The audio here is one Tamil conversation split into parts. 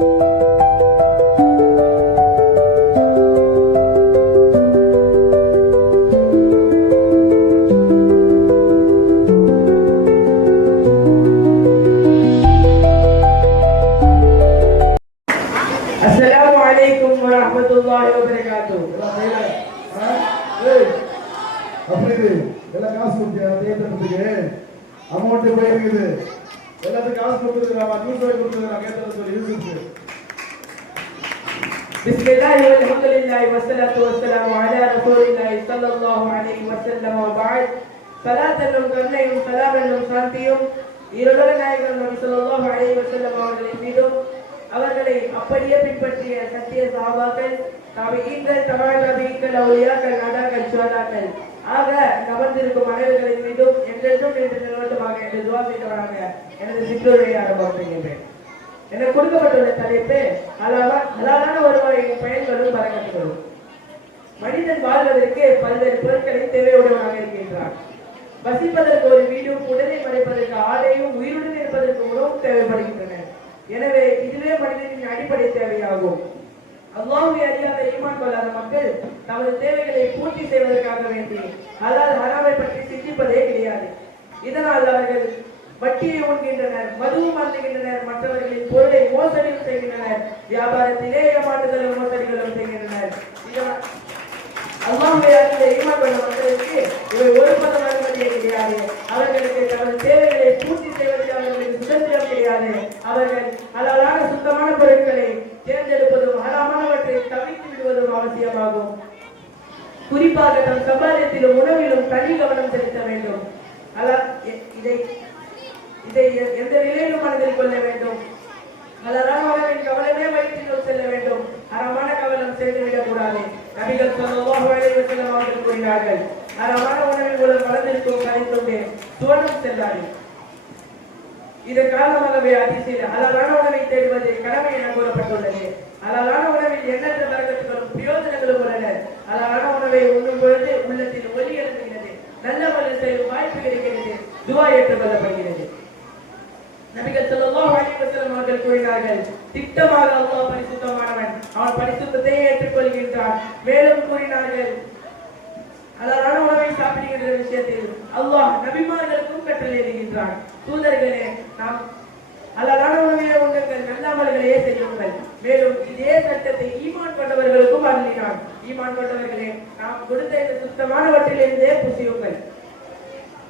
Assalamualaikum warahmatullahi wabarakatuh. அப்படி எல்லாம் காசு கொடுத்து தேர்ந்தெடுத்துக்கு அமௌண்ட் போயிருக்குது. எல்லாத்துக்கும் காசு கொடுத்துருக்காங்க, நியூஸ் வாங்கி கொடுத்துருக்காங்க. கேட்டதை சொல்லி யூசுஃப். பிஸ்மில்லாஹி வல்ஹம்துலில்லாஹி வஸ்ஸலாத்து வஸ்ஸலாமு அலா ரசூலில்லாஹி ஸல்லல்லாஹு அலைஹி வஸல்லம் வ பஅத். ஸலாத்தும் கருணையும் ஸலாமும் சாந்தியும் இருளோட நாயகர் நபி ஸல்லல்லாஹு அலைஹி வஸல்லம் அவர்களின் மீதும் அவர்களை அப்படியே பின்பற்றிய சத்திய சஹாபாக்கள், தாபீஈன்கள், தபீஈன்கள், அவுலியாக்கள், நாதாக்கள், சுஹதாக்கள் ஆக அமர்ந்திருக்கும் அனைவர்களின் மீதும் என்றென்றும் நின்று நிலவட்டுமாக என்று துஆ செய்தவராக எனது சிற்றுரையை ஆரம்பம் செய்கின்றேன். எனக்கு கொடுக்கப்பட்டுள்ள தலைப்பு ஹலாலான வருவாயின் பயன்களும் பரக்கத்துகளும். மனிதன் வாழ்வதற்கு பல்வேறு பொருட்களை தேவையுடையவனாக இருக்கின்றான். வசிப்பதற்கு ஒரு வீடும், உடலை மறைப்பதற்கு ஆடையும், உயிருடன் இருப்பதற்கு உணவும் தேவைப்படுகின்றன. எனவே இதுவே மனிதனின் அடிப்படை தேவையாகும். அல்லாஹ்வை அறியாத ஈமான் கொள்ளாத மக்கள் தமது தேவைகளை பூர்த்தி செய்வதற்காக வேண்டி ஹலால் ஹராமை பற்றி சிந்திப்பதே கிடையாது. இதனால் அவர்கள் வட்டியை உண்கின்றனர், மதுவும் அருந்துகின்றனர், மற்றவர்களின் பொருளை மோசடியும் செய்கின்றனர், வியாபாரத்திலே ஏமாற்றுதலும் மோசடிகளும் செய்கின்றனர். அல்லாஹ்வை அறிந்த ஈமான் கொண்ட மக்களுக்கு இவை ஒரு பதம் அனுமதியே கிடையாது. அவர்களுக்கு தமது தேவைகளை பூர்த்தி செய்வதில் அவர்களுக்கு சுதந்திரம் கிடையாது. அவர்கள் ஹலாலான சுத்தமான பொருட்களை தேர்ந்தெடுப்பதும் ஹராமானவற்றை தவிர்த்து விடுவதும் அவசியமாகும். குறிப்பாக தம் சம்பாதியத்திலும் உணவிலும் தனி கவனம் செலுத்த வேண்டும். இதை எந்த நிலையிலும் மனதில் கொள்ள வேண்டும். ஹலாலான உணவின் கவனமே வயிற்றில் செல்ல வேண்டும். ஹராமான கவனம் சென்றுவிடக் கூடாது. நபிகள் ஸல்லல்லாஹு அலைஹி வஸல்லம் அவர்கள் கூறினார்கள், ஹராமான உணவின் மூலம் வளர்ந்திருக்கும் கலைத்துண்டு சுவனம் செல்லாது. இதன் காரணமாகவே ஹதீஸில் ஹலாலான உணவை தேடுவது கடமை என கூறப்பட்டுள்ளது. ஹலாலான உணவில் எண்ணற்ற பரக்கத்துகளும் பிரயோஜனங்களும் உள்ளன. ஹலாலான உணவை உண்ணும் பொழுது உள்ளத்தில் ஒலி எழுதுகிறது, நல்ல வழியில் செய்யும் வாய்ப்பு கிடைக்கிறது, துஆ ஏற்றுக்கொள்ளப்படுகிறது. நபிகள் ஸல்லல்லாஹு அலைஹி வஸல்லம் அவர்கள் கூறினார்கள், திட்டமாக அல்லாஹ் பரிசுத்தமானவன், அவன் பரிசுத்தத்தை ஏற்றுக்கொள்கின்றான். மேலும் கூறினார்கள், ஹலாலான உணவை சாப்பிடுகின்ற விஷயத்தில் அல்லாஹ் நபிமார்களுக்கும் கட்டளையிடுகின்றான். தூதர்களே, நாம் ஹலாலான உணவை உண்ணுங்கள், நல்ல அமல்களையே செய்யுங்கள். மேலும் இதே சட்டத்தை ஈமான் கொண்டவர்களுக்கும் அருளினான். ஈமான் கொண்டவர்களே, நாம் கொடுத்த இந்த சுத்தமானவற்றிலிருந்தே புசியுங்கள்.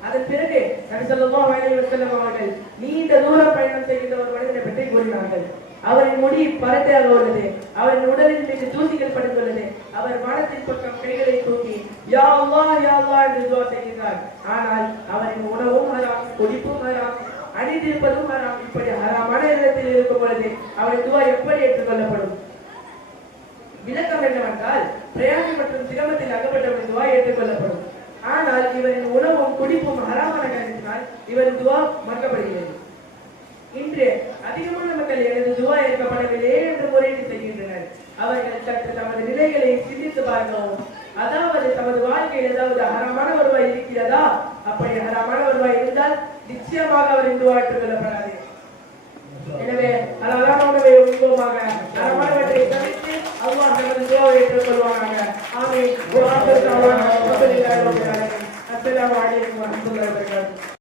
அதன் பிறகு நபி ஸல்லல்லாஹு அலைஹி வஸல்லம் அவர்கள் நீண்ட தூரம் பயணம் செய்கின்ற ஒரு மனிதனை பற்றி கூறினார்கள். அவரின் முடி பரட்டையாக உள்ளது, அவரின் உடலின் மீது தூசிகள் படிந்துள்ளது. அவர் வானத்தின் பக்கம் கைகளை தூக்கி யா அல்லாஹ் யா அல்லாஹ் என்று துஆ செய்கிறார். ஆனால் அவரின் உணவும் ஹராம், குடிப்பும் ஹராம், அணிந்திருப்பதும் ஹராம். இப்படி ஹராமான இடத்தில் இருக்கும் பொழுது அவரின் துஆ எப்படி ஏற்றுக்கொள்ளப்படும்? விளக்கம் என்னவென்றால், பிரயாணி மற்றும் சிரமத்தில் அகப்பட்டவரின் துஆ ஏற்றுக்கொள்ளப்படும். ஆனால் இவரின் உணவும் குடிப்பும் ஹராமான காரணத்தினால் இவரின் துஆ மறுக்கப்படுகிறது. இன்று அதிகமான மக்கள் எனது துஆ ஏற்கப்படவில்லை என்று முறையீடு செய்கின்றனர். அவர்கள் சற்று தமது நிலைகளை சிந்தித்து பார்க்கவும். அதாவது தமது வாழ்க்கையில் ஏதாவது ஹராமான வருவாய் இருக்கிறதா? அப்படி ஹராமான வருவாய் இருந்தால் நிச்சயமாக அவரின் துஆ ஏற்றுக்கொள்ளப்படாது. எனவே ஹலாலான உணவை உண்போமாக, ஹராமானவற்றை தவிர்த்து அல்லாஹ் நமது துஆவை ஏற்றுக்கொள்வானாக. ஆமீன். அஸ்ஸலாமு அலைக்கும் வரஹ்மத்துல்லாஹி வபரகாத்துஹு.